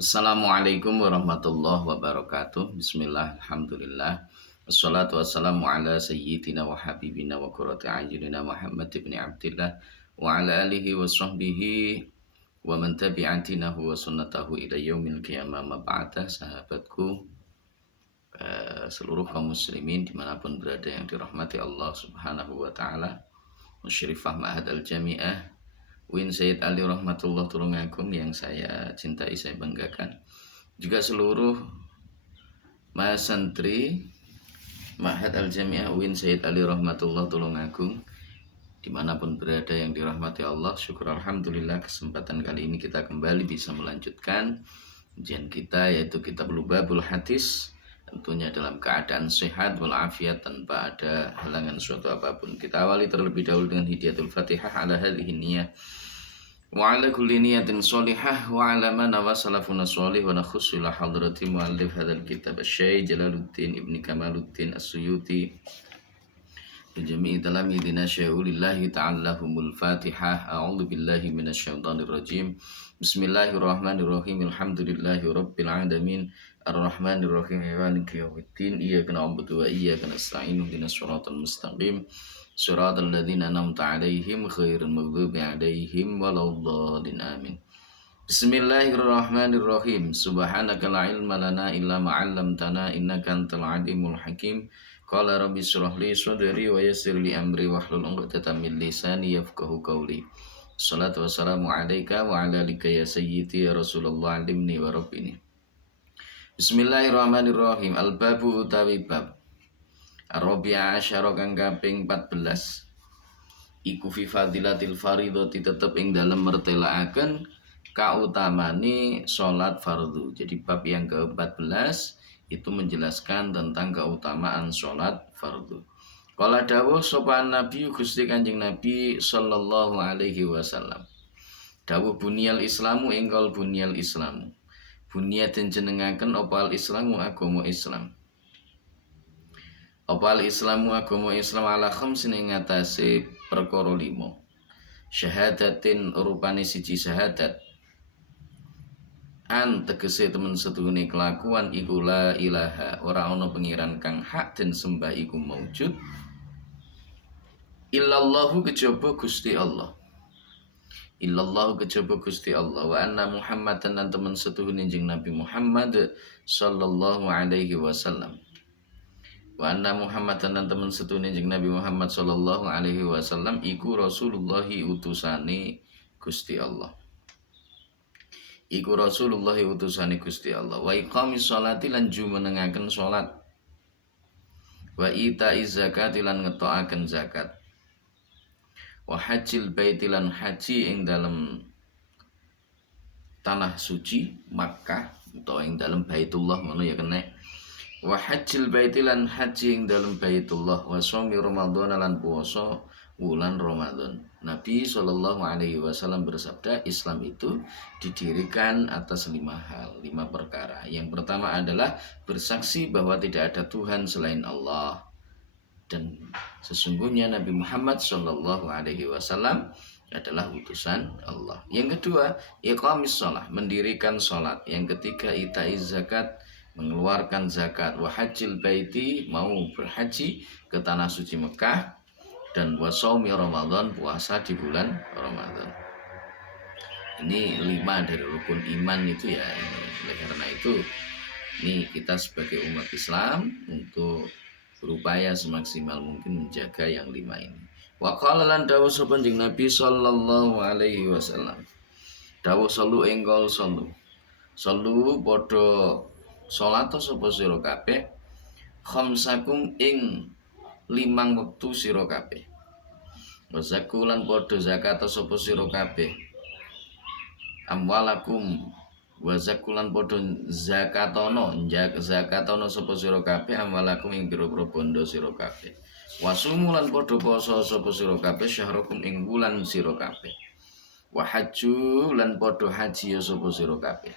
Assalamualaikum warahmatullahi wabarakatuh. Bismillah, alhamdulillah. Wassalatu wassalamu ala sayyidina wa habibina wa qurrati a'yunina Muhammad ibn Abdillah wa ala alihi wa sahbihi wa man tabi'atinahu wa sunnatahu ila yaumil qiyamah ma ba'da. Sahabatku, seluruh kaum muslimin dimanapun berada yang dirahmati Allah subhanahu wa ta'ala, Musyrifah Ma'had al-Jami'ah Win Sayyid Ali Rahmatullah Tulungagung yang saya cintai, saya banggakan. Juga seluruh mahasantri Ma'had Al-Jami'ah Win Sayyid Ali Rahmatullah Tulungagung dimanapun berada yang dirahmati Allah. Syukur alhamdulillah kesempatan kali ini kita kembali bisa melanjutkan ujian kita, yaitu kitab Lubabul Hadis, tentunya dalam keadaan sehat walafiat tanpa ada halangan suatu apapun. Kita awali terlebih dahulu dengan hidayatul fatihah ala hadhihi niyah wa ala kulli niyatin sholihah wa ala ma nawa salafuna sholih wa nakhussu ila hadrati muallif hadzal kitab Syekh Jalaluddin Ibni Kamaluddin As-Suyuti bi jami'i talamidina syai'ulillahi ta'allahumul fatihah. A'udzu billahi minasyaitonir rajim. Bismillahirrahmanirrahim. Alhamdulillahi rabbil alamin. Ar-Rahmanir Rahim. Maliki yaumiddin. Iyyaka na'budu wa iyyaka nasta'in. Ihdinas shiratal mustaqim. Shiratal ladzina an'amta 'alaihim ghairil maghdubi 'alaihim waladdallin. Amin. Bismillahirrahmanirrahim. Subhanaka la ilma lana illa ma 'allamtana innaka antal 'alimul hakim. Qala rabbi shrah li sadri wa yassir li amri wahlul 'uqdatam min lisani yafqahu qawli. Shalatu wassalamu 'alaika wa 'ala alika ya sayyidi ya Rasulullah, alimni wa rabbini. Bismillahirrahmanirrahim. Al-babu utawi bab Ar-Rabi'a asyara kang kaping 14 iku fi fadilatil faridhati, tetep ing dalem mertelaaken kautamane salat fardu. Jadi bab yang ke-14 itu menjelaskan tentang keutamaan salat fardu. Qala dawuh sapa Nabi Gusti Kanjeng Nabi sallallahu alaihi wasallam. Dawuh bunyal islamu engkol bunyal islamu. Bunya den jenengaken opal islamu agama Islam. Opal islamu agama Islam ala khamsin ing atase perkara 5. Syahadatin rupane siji syahadat. An tegese temen setune kelakuan iku la ilaha, ora ana pengiran kang hak den sembah iku maujud illallahu kejaba Gusti Allah. Illallahu kejaba Gusti Allah, wa anna Muhammadan lan temen setune jeneng Nabi Muhammad sallallahu alaihi wasallam. Wa anna Muhammadan lan temen setune jeneng Nabi Muhammad sallallahu alaihi wasallam iku Rasulullahi utusane Gusti Allah. Iku Rasulullahi utusane Gusti Allah. Wa iqamis sholati lan jumenengaken salat. Wa itaiz zakati lan ngetokaken zakat. Wa hajjil baiti lan haji ing dalem tanah suci Makkah utawa ing dalem Baitullah ngono ya kena. Wa hajjil baiti lan haji ing dalem Baitullah. Wa shaumi Ramadan lan puasa wulan Ramadan. Nabi Shallallahu alaihi wasallam bersabda, Islam itu didirikan atas 5 hal, 5 perkara. Yang pertama adalah bersaksi bahwa tidak ada Tuhan selain Allah dan sesungguhnya Nabi Muhammad Shallallahu alaihi wasallam adalah utusan Allah. Yang kedua, iqamis shalah, mendirikan salat. Yang ketiga, itaiz zakat, mengeluarkan zakat. Wa hajjil baiti, mau berhaji ke tanah suci Mekah. Dan wa shaumi Ramadan, puasa di bulan Ramadan. Ini 5 dari rukun iman itu ya. Oleh karena itu, ini kita sebagai umat Islam untuk berupaya semaksimal mungkin menjaga yang 5 ini. Wa qala lan dawuh sapa Nabi sallallahu alaihi wasallam. Dawuh salu engkol salu. Salu padha salat sapa sira kabeh khamsakum ing 5 wektu sira kabeh. Wa zakulan padha zakat sapa sira kabeh. Amwalakum wa zakulan padha zakatono sapa sira kabeh amwalakum ing pira-pira bondo sira kabeh. Wasumulan padha poso sapa sira kabeh syahrukum ing wulan sira kabeh. Wa hajju lan padha haji sapa sira kabeh.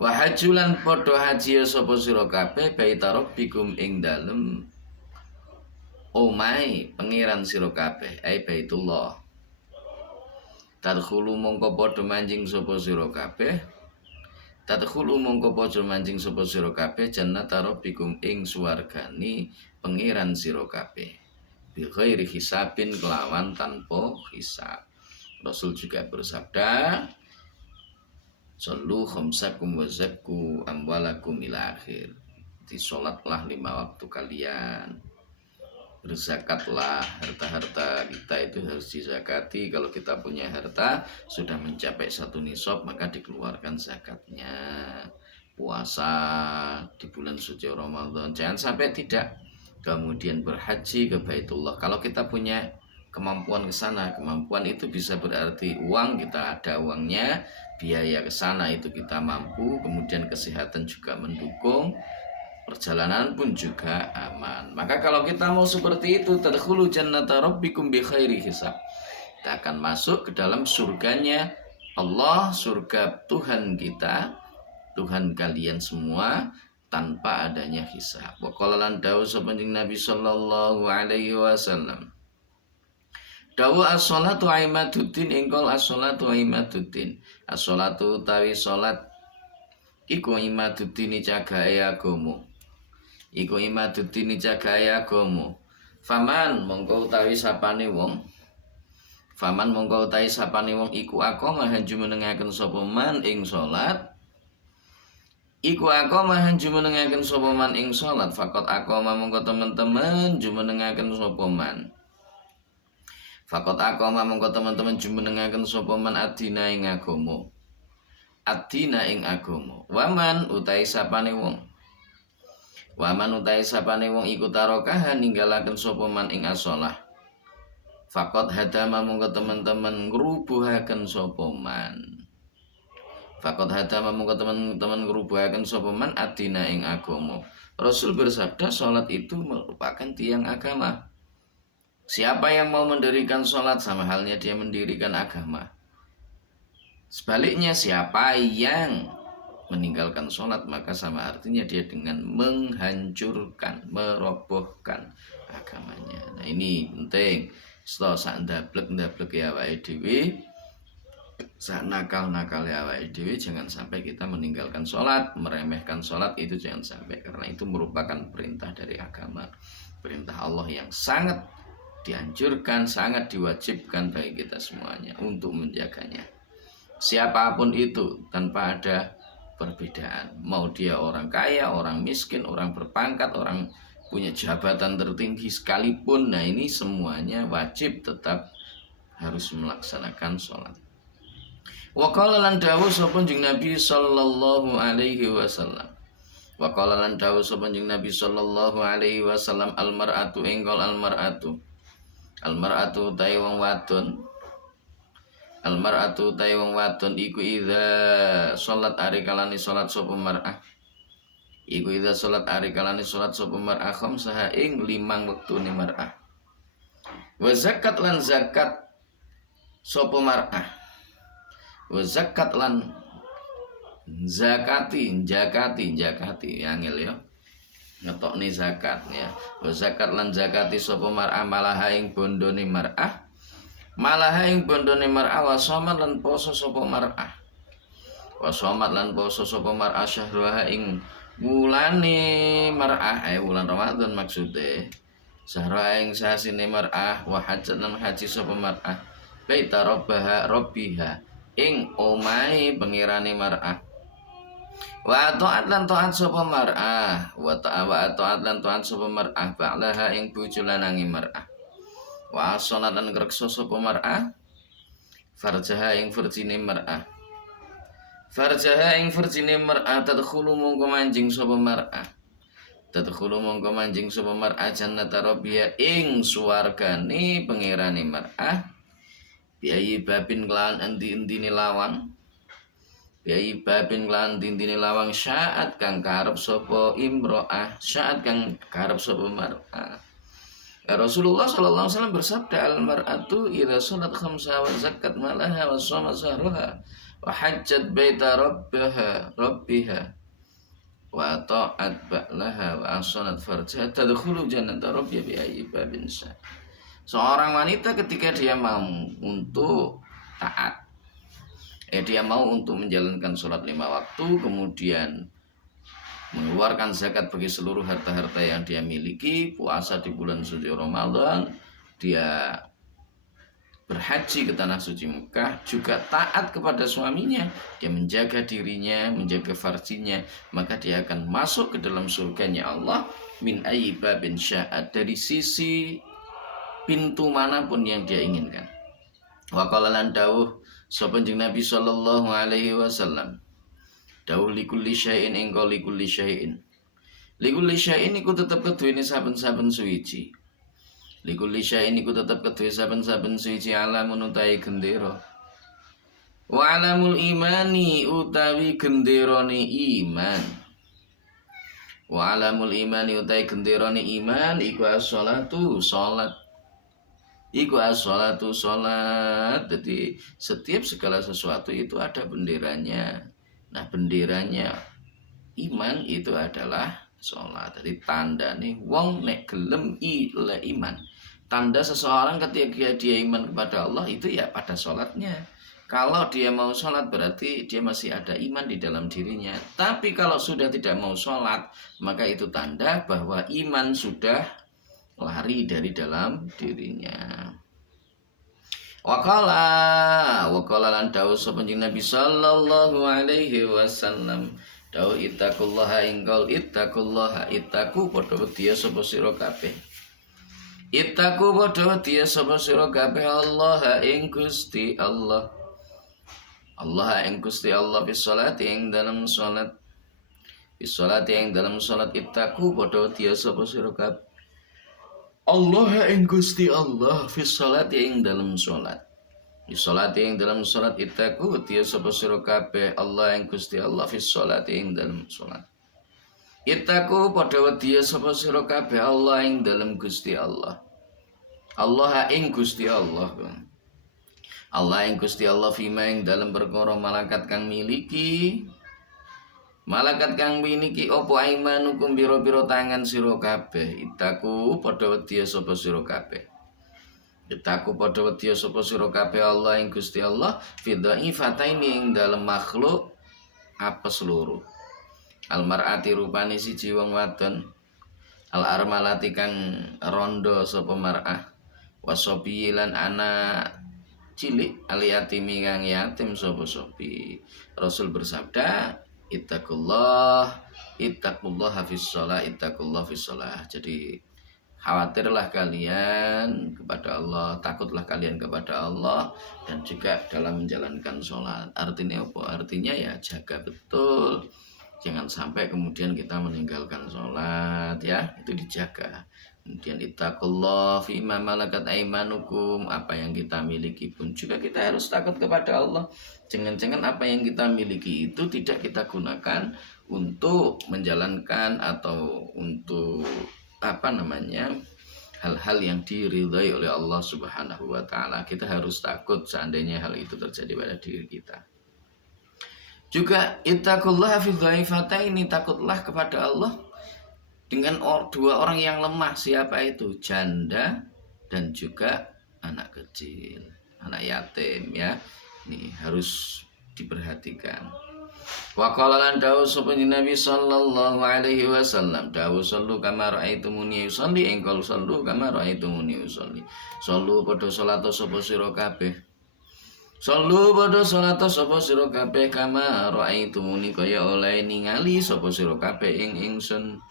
Wa hajjulan padha haji sapa sira kabeh baita rabbikum ing dalem omahe pangeran sira kabeh, ai Baitullah. Tadkhulu mongko padha manjing sapa sira kabeh Tadkhulu mongko pojo mancing sapa sira kabeh jannata rabbikum ing swargane pangeran sira kabeh. Bi ghairi hisabin kelawan tanpa hisab. Rasul juga bersabda, "Sallu khamsakum wa zakku amwalakum ila akhir." Disolatlah 5 waktu kalian. Berzakatlah, harta-harta kita itu harus dizakati. Kalau kita punya harta sudah mencapai 1 nisab maka dikeluarkan zakatnya. Puasa di bulan suci Ramadan jangan sampai tidak. Kemudian berhaji ke Baitullah. Kalau kita punya kemampuan ke sana, kemampuan itu bisa berarti uang, kita ada uangnya, biaya ke sana itu kita mampu, kemudian kesehatan juga mendukung, perjalanan pun juga aman. Maka kalau kita mau seperti itu, tadkhulu jannata rabbikum bi khairi hisab. Kita akan masuk ke dalam surganya Allah, surga Tuhan kita, Tuhan kalian semua tanpa adanya hisab. Wa qala lan dawu sapanjing Nabi sallallahu alaihi wasallam. Dawu as-sholatu aimaduddin engkol as-sholatu aimaduddin. As-sholatu utawi salat iku imaduddin cagahe agama. Iku imaduddin cagahe agama. Faman mongko utawi sapane wong. Faman mongko utawi sapane wong iku aqama jumenengaken sapa man ing salat. Iku aqama jumenengaken sapa man ing salat. Faqat aqama mongko teman-teman jumenengaken sapa man. Faqat aqama mongko teman-teman jumenengaken sapa man adina ing agama. Adina ing agama. Waman utawi sapane wong. Waman utai sapane wong iku tarokaha ninggalaken sapa man ing as-shalah. Faqad hadama mongko teman-teman ngrubuhaken sapa man. Faqad hadama mongko teman-teman ngrubuhaken sapa man adina ing agama. Rasul bersabda salat itu merupakan tiang agama. Siapa yang mau mendirikan salat sama halnya dia mendirikan agama. Sebaliknya siapa yang meninggalkan sholat maka sama artinya dia dengan menghancurkan, merobohkan agamanya. Nah ini penting. Setelah sak ndablek ya awake dhewe, sak nakal ya awake dhewe, jangan sampai kita meninggalkan sholat, meremehkan sholat, itu jangan sampai, karena itu merupakan perintah dari agama, perintah Allah yang sangat dianjurkan, sangat diwajibkan bagi kita semuanya untuk menjaganya. Siapapun itu tanpa ada perbedaan, mau dia orang kaya, orang miskin, orang berpangkat, orang punya jabatan tertinggi sekalipun, nah ini semuanya wajib tetap harus melaksanakan sholat. Wa qala lan dawuh sapa njing Nabi sallallahu alaihi wasallam. Wa qala lan dawuh sapa njing Nabi sallallahu alaihi wasallam, al mar'atu engkol al mar'atu. Al mar'atu ta'i wong wadon. Almar'atu ta'i wong wadon iku idza salat ari kalani salat sapa mar'ah. Iku idza salat ari kalani salat sapa mar'ah khamsaha ing 5 wektune mar'ah. Wa zakat lan zakat sapa mar'ah. Wa zakat lan zakati angel ya. Ngetokne zakat ya. Wa zakat lan zakati sapa mar'ah malaha ing bondone mar'ah. Malah ing bondone mar'ah wa shamat lan poso sapa mar'ah. Wa shamat lan poso sapa mar'ah syahruha ing wulane mar'ah, wulan Ramadan maksude. Syahruha ing sasine mar'ah wa hajjat lan haji sapa mar'ah. Baita rabbiha ing omahe pengirane mar'ah. Wa ta'at lan ta'at sapa mar'ah, wa ta'at lan ta'at sapa mar'ah ba'laha ing bojo lanange mar'ah. Wa asonat lan ngrekso sapa mar'ah farjaha ing farjine mar'ah. Farjaha ing farjine mar'ah tadkhulu mongko manjing sapa mar'ah. Tadkhulu mongko manjing sapa mar'ah jannata rabbiha ing swargane pangerane mar'ah. Biayi babin kelan endi-endine lawang. Biayi babin kelan endi-endine lawang syaat kang karep sapa imro'ah, syaat kang karep sapa mar'ah. Rasulullah SAW bersabda, al-mar'atu idza shalat khamsa wa zakat malaha wa shoma sahruha wa hajjat baita rabbiha wa ta'at ba'laha wa ahsanat farjaha tadkhulu jannata rabbiha bi ayyi babin sya. Seorang wanita ketika dia mau untuk taat, Dia mau untuk menjalankan sholat 5 waktu, kemudian mengeluarkan zakat bagi seluruh harta-harta yang dia miliki, puasa di bulan suci Ramadan, dia berhaji ke tanah suci Mekah, juga taat kepada suaminya, dia menjaga dirinya, menjaga farjinya, maka dia akan masuk ke dalam surganya Allah min ayyi babin sya'at, dari sisi pintu manapun yang dia inginkan. Wa qala lan dawuh sapa Nabi sallallahu alaihi wasallam, dawuh likulli syai'in engko likulli syai'in. Likulli syai'in iku tetep keduwene saben-saben suwiji. Likulli syai'in iku tetep keduwe saben-saben suwiji alamun utawi gendera. Wa alamul imani utawi genderane iman. Wa alamul imani utawi genderane iman iku as-shalatu salat. Iku as-shalatu salat. Jadi setiap segala sesuatu itu ada benderanya. Nah, benderanya iman itu adalah sholat. Jadi tanda nih wong nek gelem ile iman. Tanda seseorang ketika dia iman kepada Allah itu ya pada sholatnya. Kalau dia mau sholat berarti dia masih ada iman di dalam dirinya. Tapi kalau sudah tidak mau sholat, maka itu tanda bahwa iman sudah lari dari dalam dirinya. Waqala lan dawuh sapa Nabi sallallahu alaihi wasallam, dawuh ittaqullaha ingkol ittaqullaha, ittaqu padha wedi sapa sira kabeh. Ittaqu padha wedi sapa sira kabeh Allah ing Gusti Allah. Allah ing Gusti Allah bis sholati ing dalam salat. Bis sholati ing dalam salat ittaqu padha wedi sapa sira kabeh. Allah ing Gusti Allah fi sholati ing dalam salat. Fi sholati ing dalam salat ittaqu tiya sapa sira kabeh Allah ing Gusti Allah fi sholati ing dalam salat. Ittaqu padha wedi sapa sira kabeh Allah ing dalam Gusti Allah. Allah ing Gusti Allah. Allah ing Gusti Allah fima ing dalam perkara malakat kang miliki. Malakat kang winiki opo aimanukum biro-biro tangan sira kabeh. Itaku padha wedya sapa sira kabeh. Itaku padha wedya sapa sira kabeh Allah ing Gusti Allah fi dhaifataini ing dalem makhluk apes loro. Al mar'ati rupane siji wong wadon. Al armalati kang rondo sapa mar'ah. Wasobi lan anak cilik al yatimi kang yatim sapa sobi. Rasul bersabda, ittaqullah fis shalah, ittaqullah fis shalah. Jadi khawatirlah kalian kepada Allah, takutlah kalian kepada Allah, dan juga dalam menjalankan sholat. Artinya apa? Artinya ya jaga betul, jangan sampai kemudian kita meninggalkan sholat, ya itu dijaga. Kemudian ittaqullah fima malakat aimanukum, apa yang kita miliki pun juga kita harus takut kepada Allah. Jangan-jangan apa yang kita miliki itu tidak kita gunakan untuk menjalankan atau untuk hal-hal yang diridhai oleh Allah Subhanahu wa taala. Kita harus takut seandainya hal itu terjadi pada diri kita. Juga ittaqullah fi dhaifataini, takutlah kepada Allah dengan dua orang yang lemah. Siapa itu? Janda dan juga anak kecil, anak yatim, ya. Ini harus diperhatikan. Wa qala lan dawuh sapa Nabi sallallahu alaihi wasallam, dawuh sallu kama raaitumuni usolli, engkol sallu kama raaitumuni usolli. Sallu padha salat sapa sira kabeh. Sallu padha salat sapa sira kabeh kama raaitumuni kaya oleh ningali sapa sira kabeh ing ingsun.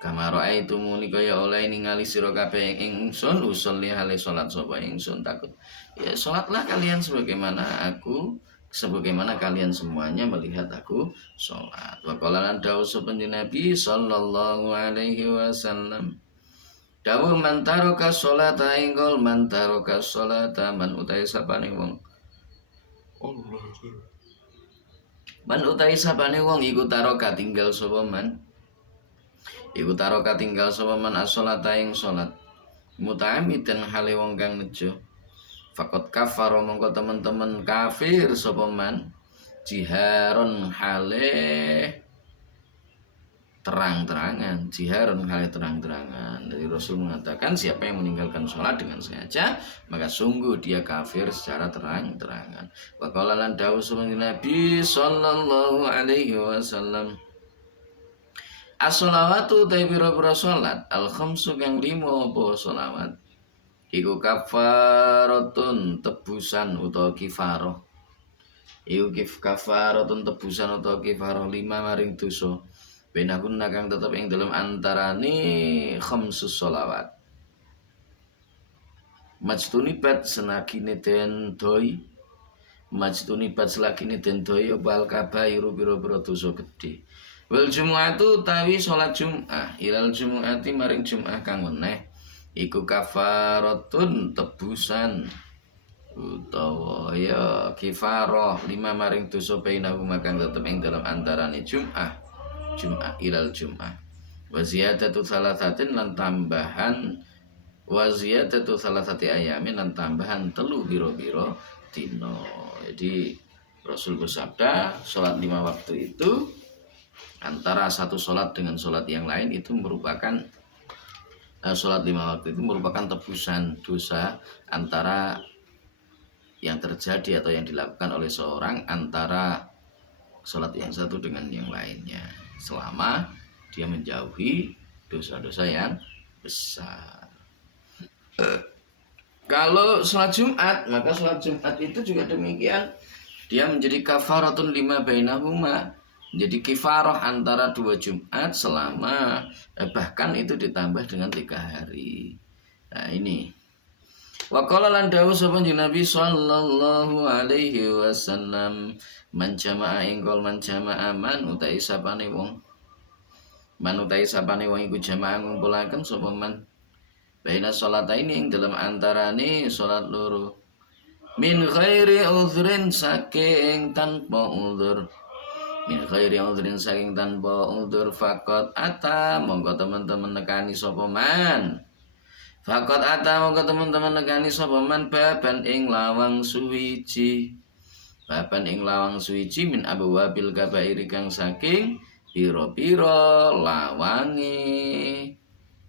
Kama raaitumuni kaya oleh ningali sira kabeh ing ingsun usolli hale salat sapa ingsun. Takut ya salatlah kalian sebagaimana kalian semuanya melihat aku sholat. Wa qala lan dawuh sapa Nabi sallallahu alaihi wasallam, dawuh man taraka sholata ingkol man taraka sholata, man utai sapane wong man utai sapane wong iku taraka tinggal sapa man, iku taraka tinggal sapa man as-sholata ing sholat muta'ammidan hale wong kang nejo. Fakot kafar mongko teman-teman kafir sapa man jiharon hale terang-terangan, jiharun hal terang-terangan. Jadi Rasul mengatakan siapa yang meninggalkan sholat dengan sengaja maka sungguh dia kafir secara terang-terangan. Wa qala lan dawuh Nabi sallallahu alaihi wasallam, as-sholawatu ta pira-pira salat al-khamsu kang 5 apa sholawat iku kafaratun tebusan utawa kifarah. Iku kafaratun tebusan utawa kifarah 5 maring dosa. Benakun nakang tetap ing dalam antarane khamsus sholawat. Majtunibat senakine den doi, majtunibat selakine den doi opal kabairu pira-pira dosa gedhe. Wal jumu'atu tawi salat Jum'ah, ilal jumu'ati maring Jum'ah kang meneh iku kafaratun tebusan utawa ya kifarah 5 maring dosa bainahuma kang tetep ing dalam antarane Jum'ah ilal Jum'ah. Wa ziyadatu salasatin lan tambahan wa ziyadatu salasati ayamin lan tambahan 3 biro-biro dino. Jadi Rasul bersabda sholat 5 waktu itu antara satu sholat dengan sholat yang lain itu merupakan sholat 5 waktu itu merupakan tebusan dosa antara yang terjadi atau yang dilakukan oleh seorang antara sholat yang satu dengan yang lainnya selama dia menjauhi dosa-dosa yang besar. Kalau sholat Jumat, maka sholat Jumat itu juga demikian, dia menjadi kafaratun 5 bainahuma, menjadi kifarah antara 2 Jumat selama bahkan itu ditambah dengan 3 hari. Nah ini wa qala lan dawuh sapa Nabi sallallahu alaihi wasallam, man jama'a ingkol man jama'a man utai sapane wong iku jamaah ngumpulaken sapa man baina sholataini ing dalam antarane salat loro min ghairi udhrin saking tanpa udhur faqat ata monggo teman-teman nekani sapa man Fakot ata mongko teman-teman negani sapa man baban ing lawang suwiji. Baban ing lawang suwiji min abwabil kabairi kang saking pira-pira lawange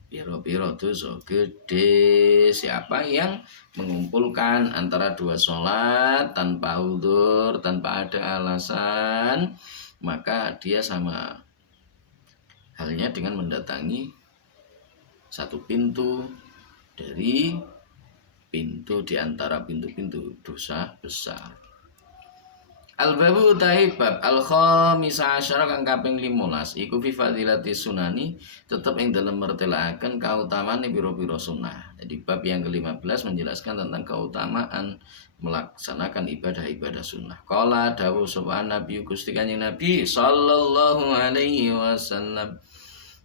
pira-pira dosa gede. Siapa yang mengumpulkan antara 2 sholat tanpa udzur, tanpa ada alasan, maka dia sama halnya dengan mendatangi satu pintu dari pintu di antara pintu-pintu dosa besar. Al-babu taibab al-khamisa asyara kang kaping 15 iku fi fadilati sunani tetep ing dalem mertelaaken kautamaan pira-pira sunnah. Jadi bab yang ke-15 menjelaskan tentang keutamaan melaksanakan ibadah-ibadah sunnah. Qala dawuh sapa Nabi Gusti Kanjeng Nabi sallallahu alaihi wasallam,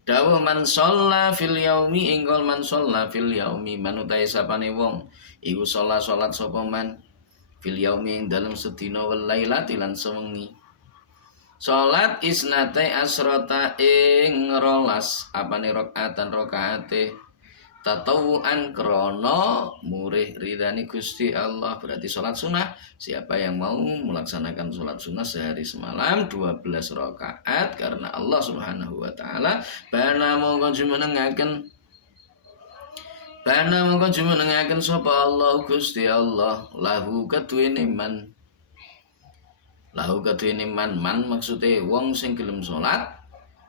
dawuh man sholla fil yaumi ingkol man sholla fil yaumi manutai sapane wong iku sholat sapa man fil yaumi ing dalem sedina wal lailati lan sewengi. Sholat isnate asrota ing rolas apane rakaatan rakaate tatawuan krono murih ridani Gusti Allah. Berarti sholat sunnah, siapa yang mau melaksanakan sholat sunnah sehari semalam 12 rakaat karena Allah subhanahu wa ta'ala bana mongko jumenengaken sapa Allah Gusti Allah lahu kaduwene man maksudnya wong sing gelem sholat,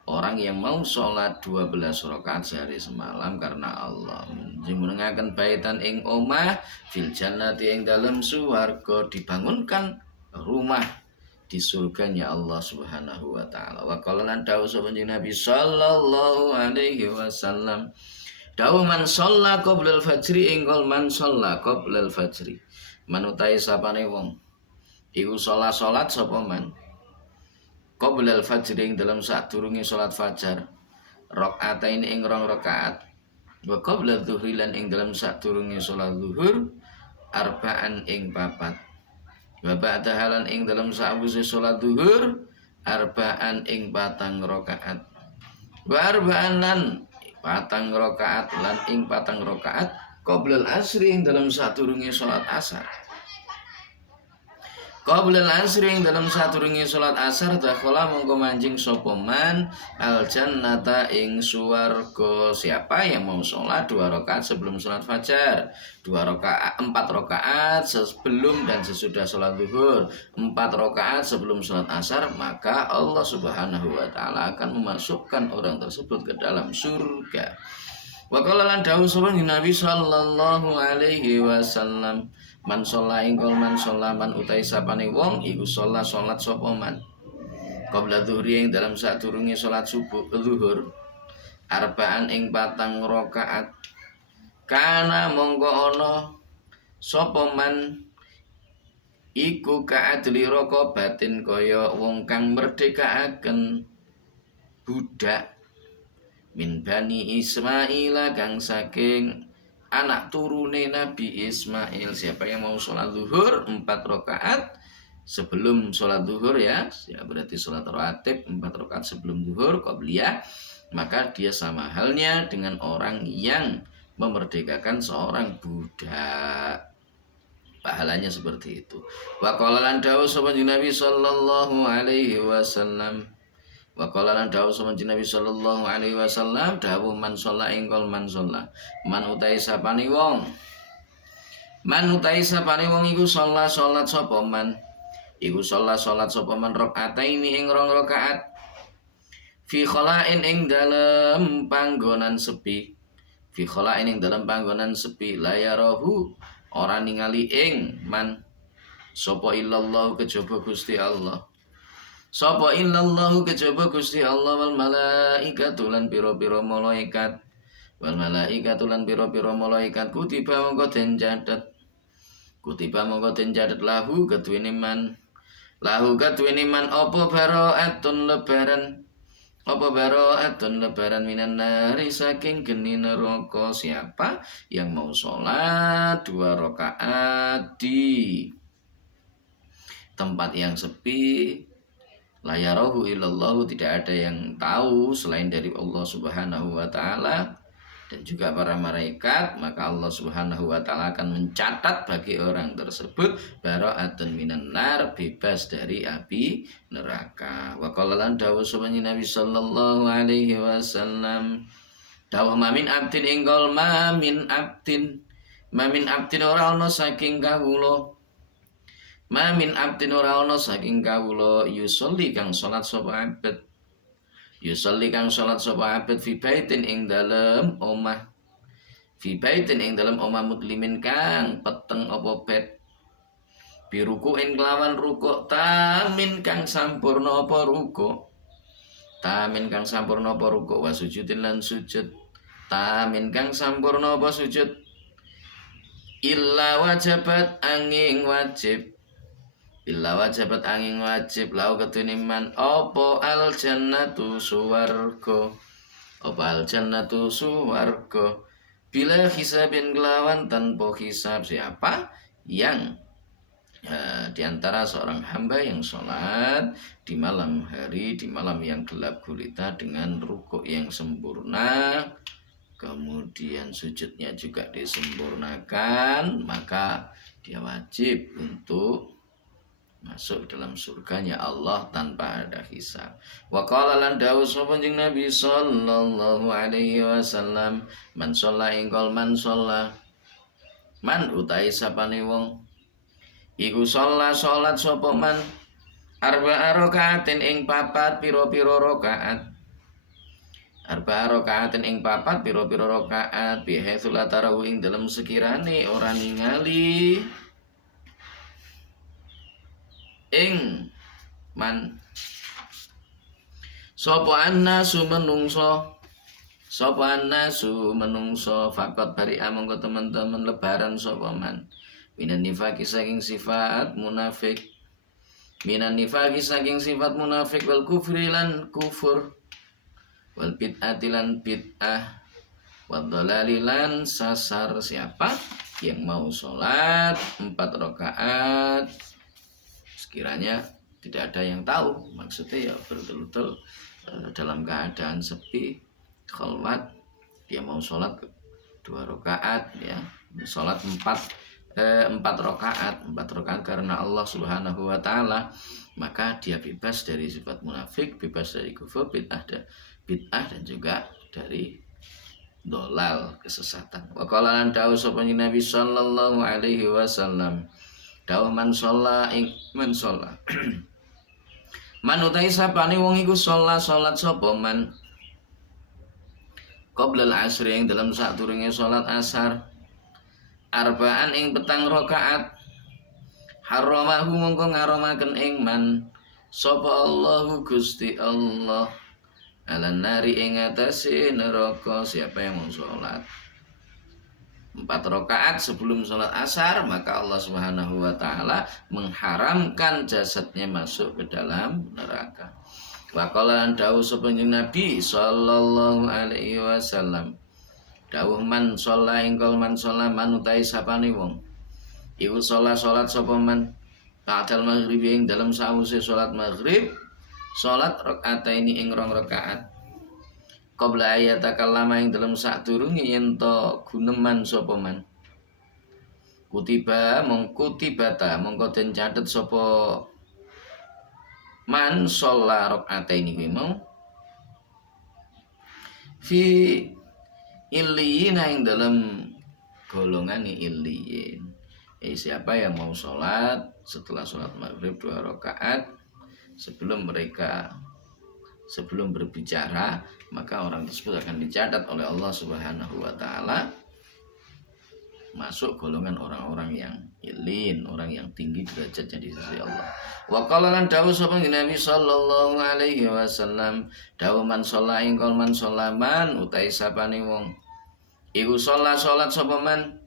orang yang mau sholat 12 rakaat sehari semalam karena Allah menjenengaken baitan ing omah fil jannati ing dalem swarga, dibangunkan rumah di surganya Allah Subhanahu wa taala. Wa qala lan dawuh sapa Nabi sallallahu alaihi wasallam, dawuh man shalla qoblal fajri ingkol man shalla qoblal fajri manutai sapane wong iku sholat sapa man qoblal fajri ing dalam sadurunge salat fajar rakaatain ing 2 rakaat wa qoblal dhuhri lan ing dalam sadurunge salat zuhur arba'an ing 4 wa ba'da halan ing dalam sawise salat zuhur arba'an ing 4 rakaat wa arba'an lan 4 rakaat lan ing 4 rakaat qoblal asri ing dalam sadurunge salat asar. Qabla al-asri ing dalam sadurunge salat asar dakhala mongko manjing sapa man al-jannata ing swarga. Siapa yang mau sholat 2 rakaat sebelum sholat fajar, 4 rakaat sebelum dan sesudah sholat zuhur, 4 rakaat sebelum sholat asar, maka Allah Subhanahu wa taala akan memasukkan orang tersebut ke dalam surga. Wa qala lan dawuh sapa Nabi sallallahu alaihi wasallam, man sholla ingkol man sholla man utai sapane wong iku sholat sapa man qabla dhuhri ing dalam sadurunge sholat subuh zuhur arbaan ing 4 rakaat kana mongko ana sapa man iku kaadli raqabatin kaya wong kang merdekaaken budak min bani Ismail kang saking anak turune Nabi Ismail. Siapa yang mau sholat zuhur 4 rakaat sebelum sholat zuhur ya berarti sholat rawatib 4 rakaat sebelum zuhur qabliyah, maka dia sama halnya dengan orang yang memerdekakan seorang budak. Pahalanya seperti itu. Wa qala lan dawuh sapa Nabi sallallahu alaihi wasallam, wa qala lan dawuh sapa Nabi sallallahu alaihi wasallam, dawuh man sholla ingkol man sholla man utai sapane wong iku sholat sapa man iku sholat sapa man rakaataini ing 2 rakaat fi khala'in ing dalem panggonan sepi la yarahu ora ningali ing man sapa illallah kejaba Gusti Allah wal malaikatu lan pira-pira malaikat kutiba mongko den catet lahu kedhuwene man apa lebaran minan nari saking geni neraka. Siapa yang mau sholat 2 rakaat di tempat yang sepi, la yarahu illallahu, tidak ada yang tahu selain dari Allah Subhanahu wa taala dan juga para malaikat, maka Allah Subhanahu wa taala akan mencatat bagi orang tersebut bara'atun minan nar, bebas dari api neraka. Wa qala lan dawuh subhanahu Nabi sallallahu alaihi wasallam, dawuh mamin abdin inggol mamin abdin ora ana saking kawula yusolli kang salat sapa abad fi baitin ing dalem omah muslimin kang peteng apa bet biruku ing kelawan rukuk tamin kang sampurna apa rukuk wa sujudin lan sujud tamin kang sampurna apa sujud illa wajabat angin wajib lau ketune man apa al jannatu suwarga bila hisabin kelawan tanpa hisab. Siapa yang diantara seorang hamba yang sholat di malam hari, di malam yang gelap gulita dengan rukuk yang sempurna, kemudian sujudnya juga disempurnakan, maka dia wajib untuk masuk dalam surganya Allah tanpa ada hisab. Wa qala lan dawuh sapa Nabi sallallahu alaihi wasallam, man sholla ingkol man sholla man utai sapane wong iku sholat sapa man arba'a rakaatin ing 4 pira-pira rakaat bihaitsu la tarahu ing dalem sekirane ora ningali ing man sapa annasu menungso fakot bari mongko teman-teman lebaran sapa man minan nifaqi saking sifat munafik wal kufri lan kufur wal bid'ati lan bid'ah wad dhalali lan sasar. Siapa yang mau sholat 4 rakaat sekiranya tidak ada yang tahu, maksudnya ya betul-betul dalam keadaan sepi khalwat, dia mau sholat 2 rakaat ya, sholat 4 empat rakaat karena Allah Subhanahu wa taala, maka dia bebas dari sifat munafik, bebas dari kufur, bid'ah dan juga dari dolal, kesesatan. Wa qala lan dawuh sapa Nabi sallallahu alaihi wasallam, dawuh man sholla ing man sholla man utai sapane wong iku sholat sapa man qabla al-asri ing dalam sadurunge sholat asar arbaan ing petang rakaat haramahu mongko ngaromaken ing man sapa Allahu Gusti Allah alan nari ing atase neraka. Siapa yang mau sholat 4 rakaat sebelum sholat asar, maka Allah Subhanahu wa taala mengharamkan jasadnya masuk ke dalam neraka. Wa qala dawuh sapa Nabi sallallahu alaihi wasallam, dawuh man sholla ingkol man sholla man utai sapane wong iku sholat sapa man ta'dal maghrib ing dalam sawise sholat maghrib sholat rakaataini ing 2 rakaat qabla ayatakallama ing dalam sadurunge yen to guneman sapa man kutibata mongko den catet sapa man sholat rakaataini kuwi mau fi illiyin ing dalam golongan illiyin. Siapa yang mau sholat setelah sholat maghrib 2 rakaat sebelum berbicara, maka orang tersebut akan dicatat oleh Allah Subhanahu wa taala masuk golongan orang-orang yang ilin, orang yang tinggi derajatnya di sisi Allah. Wa qala lan dawuh sapa Nabi sallallahu alaihi wasallam, dawuh man sholla ingkol man sholla man utai sapane wong iku sholat sapa man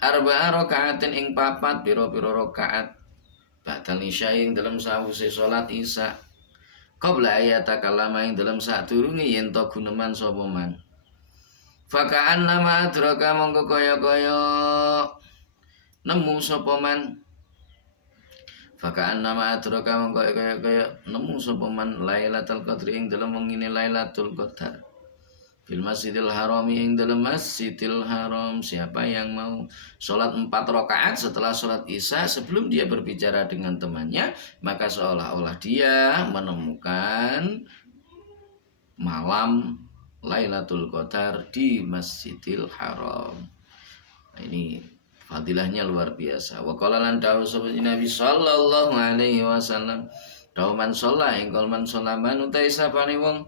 arba'a rakaatin ing 4 pira-pira rakaat badal isya ing dalam sawise sholat isya qabla ayatakallama ing dalam sadurunge yen to guneman sapa man fakaan nama adraka mongko kaya-kaya nemu sapa man fakaan nama adraka mongko kaya-kaya nemu sapa man Lailatul Qadri ing dalam wengine Lailatul Qadar fil Masjidil Haram ing dalam Masjidil Haram. Siapa yang mau sholat 4 rakaat setelah sholat isya sebelum dia berbicara dengan temannya, maka seolah-olah dia menemukan malam Lailatul Qadar di Masjidil Haram. Nah, ini fadilahnya luar biasa. Wa qala lan dawuh sapa Nabi sallallahu alaihi wasallam, dawuh man sholla ingkol man sholla man utai sapane wong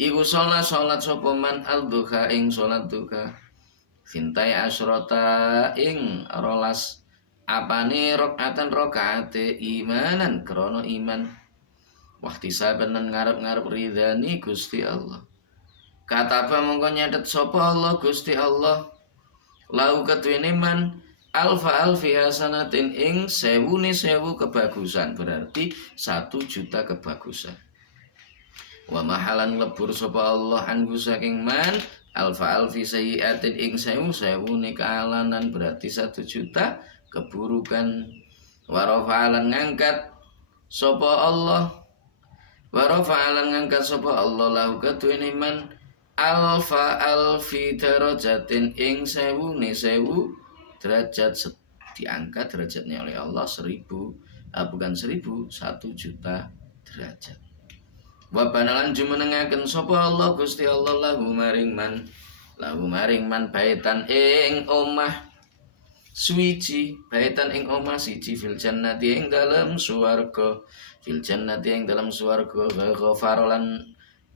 iku sholat sapa man al-duha ing sholat duha sintai asyrota ing rolas apane rakaate imanan krana iman wahtisaban lan ngarep-ngarep ridhani Gusti Allah. Kata apa mongko nyatet sapa Allah Gusti Allah lau ketwene man alfi hasanatin ing 1000 kebagusan, berarti 1 juta kebagusan. Wa mahalan lebur sapa Allah anhu saking man alfi sayyiatin ing 1000 kalanan, berarti 1 juta keburukan. Wa rafa'alan ngangkat sapa Allah lahu ketwene man alfi darajatin ing 1000 derajat, diangkat derajatnya oleh Allah 1000 bukan 1000 1 juta derajat. Wa banalan jumenengaken sapa Allah Gusti Allah lahu maring man baitan ing omah suci, baitan ing omah siji fil jannati ing dalam swarga, ghafarolan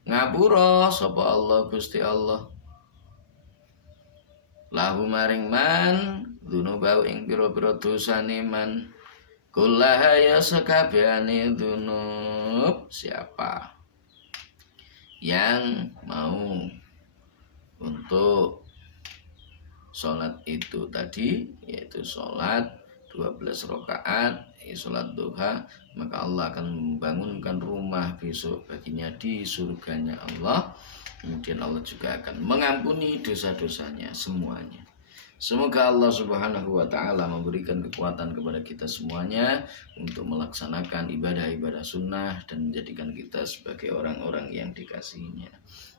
ngapura sapa Allah Gusti Allah lahu maring man dzunubau ing pira-pira dosane man kullaha ya sakabehane dzunub. Siapa yang mau untuk sholat itu tadi, yaitu sholat 12 rakaat, sholat duha, maka Allah akan membangunkan rumah besok baginya di surganya Allah. Kemudian Allah juga akan mengampuni dosa-dosanya semuanya. Semoga Allah Subhanahu wa taala memberikan kekuatan kepada kita semuanya untuk melaksanakan ibadah-ibadah sunnah dan menjadikan kita sebagai orang-orang yang dikasihinya.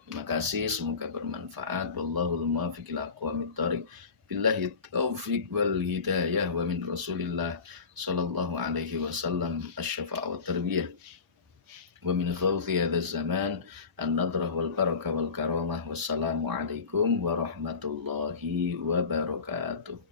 Terima kasih, semoga bermanfaat. Wallahul muwaffiq ila aqwamit thoriq. billahi taufiq wal hidayah wa min Rasulillah sallallahu alaihi wasallam asy-syafa'a wa tarbiyah wa min khawfi hadzal zaman an-nadrah wal barakah wal karamah. Wassalamu alaikum warahmatullahi wabarakatuh.